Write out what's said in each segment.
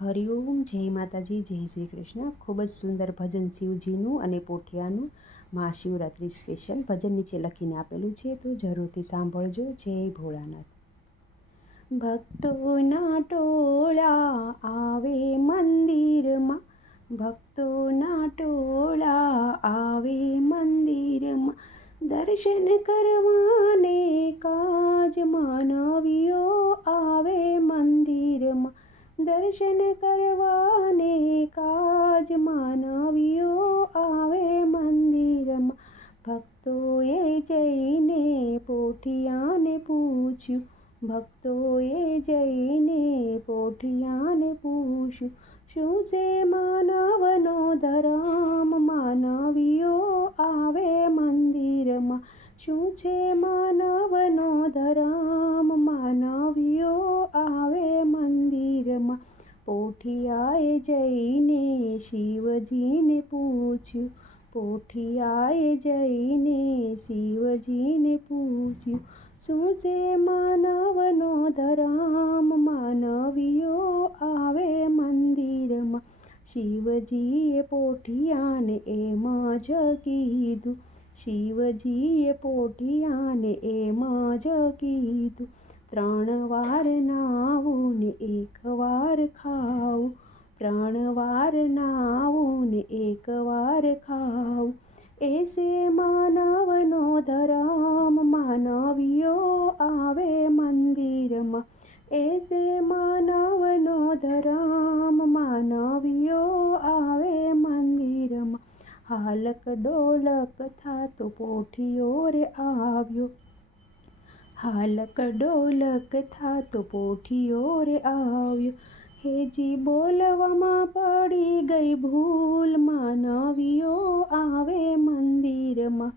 હરિઓમ, જય માતાજી, જય શ્રી કૃષ્ણ. ખૂબ જ સુંદર ભજન શિવજીનું અને પોઠિયાનું મહાશિવરાત્રિ સ્પેશિયલ ભજન નીચે લખીને આપેલું છે, તો જરૂરથી સાંભળજો. જય ભોળાનાથ. ભક્તોના ટોળા આવે મંદિરમાં, ભક્તોના ટોળા આવે મંદિરમાં, દર્શન કરવાને કાજ માનવીઓ આવે મંદિરમાં, દર્શન કરવાને કાજ માનવીઓ આવે મંદિરમાં. ભક્તોએ જઈને પોઠિયાને પૂછ્યું, ભક્તોએ જઈને પોઠિયાને પૂછ્યું, શું છે માનવનો ધર્મ, માનવીઓ આવે મંદિરમાં, શું છે માનવનો ધર્મ, માનવીઓ આવે મંદિરમાં. પોઠિયાએ જઈને શિવજીને પૂછ્યું, પોઠિયાએ જઈને શિવજીને પૂછ્યું, શું છે માનવનો ધર્મ, માનવીઓ આવે મંદિરમાં. શિવજીએ પોઠિયાને એમ જ કીધું, શિવજીએ પોઠિયાને એમ જ કીધું, 3 વાર નાવું ને 1 વાર ખાવું, 3 વાર નાવું ને 1 વાર ખાવું, એસે માનવનો ધર્મ, માનવીઓ આવે મંદિરમાં, એસે માનવનો ધર્મ, માનવીઓ આવે મંદિરમાં. હાલક ડોલક થાતો પોઠિયો રે આવ્યો, હાલક ડોલક થાતો પોઠિયો રે આવ્યો, હેજી બોલવામાં પડી ગઈ ભૂલ, માનવીઓ આવે મંદિરમાં,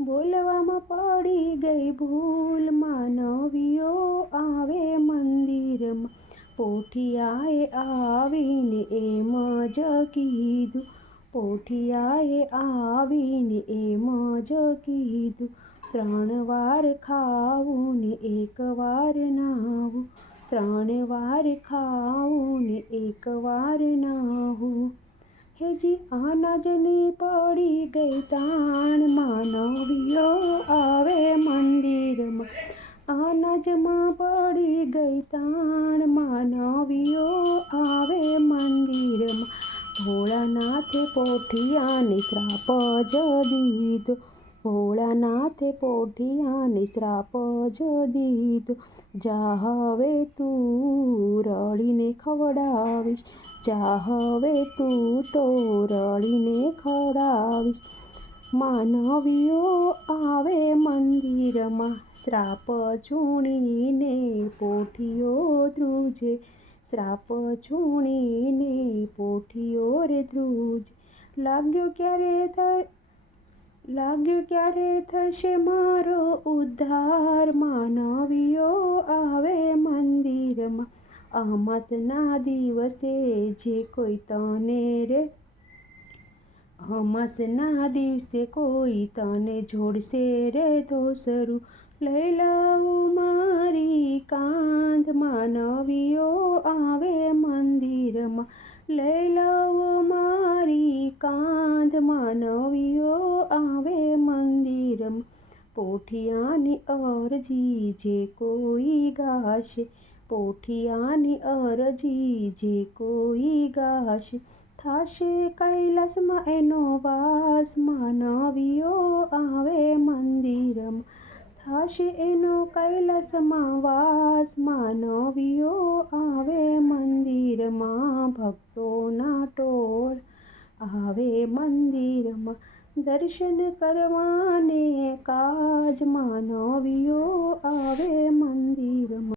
બોલવામાં પડી ગઈ ભૂલ, માનવીઓ આવે મંદિરમાં. પોઠિયાએ આવીને એમ જ કીધું, પોઠિયાએ આવીને એમ જ કીધું, 3 વાર ખાવું ને 1 વાર નાવું, 3 વાર ખાવું ને 1 વાર નાવું, હેજી અનાજની પડી ગઈ તાણ, માનવીઓ આવે મંદિરમાં, અનાજમાં પડી ગઈ તાણ, માનવીઓ આવે મંદિરમાં. ભોળાનાથે પોઠિયાને શ્રાપ જ દીધો, ભોળાનાથે પોઠિયાને શ્રાપ જ દીધો, જા હવે તું રળીને ખવડાવીશ, જા હવે તું તો રળીને ખવડાવીશ. માનવીઓ આવે મંદિરમાં, શ્રાપ છૂણીને પોઠિયો ધ્રુજે, શ્રાપ છૂણીને પોઠિયો રે ધ્રુજે. લાગ્યો ક્યારે થશે મારો ઉદ્ધાર, માનવીઓ આવે મંદિરમાં. અમાસના દિવસે જે કોઈ તને રે, અમાસના દિવસે કોઈ તને જોડશે રે ધોસરું, લઈ લાવું મારી કાંધ, માનવીઓ આવે મંદિરમાં, લઈ લાવો મારી કાંધ, માનવીઓ આવે મંદિરમાં. પોઠિયાની અરજી જે કોઈ ગાશે, પોઠિયાની અરજી જે કોઈ ગાશે, થાશે કૈલાસમાં એનો વાસ, માનવીઓ આવે મંદિરમાં, થાશે એનો કૈલાસમાં વાસ, માનવીઓ આવે મંદિરમાં. ભક્તોના ટોળ આવે મંદિરમાં, દર્શન કરવાને કાજ માનવીઓ આવે મંદિરમાં.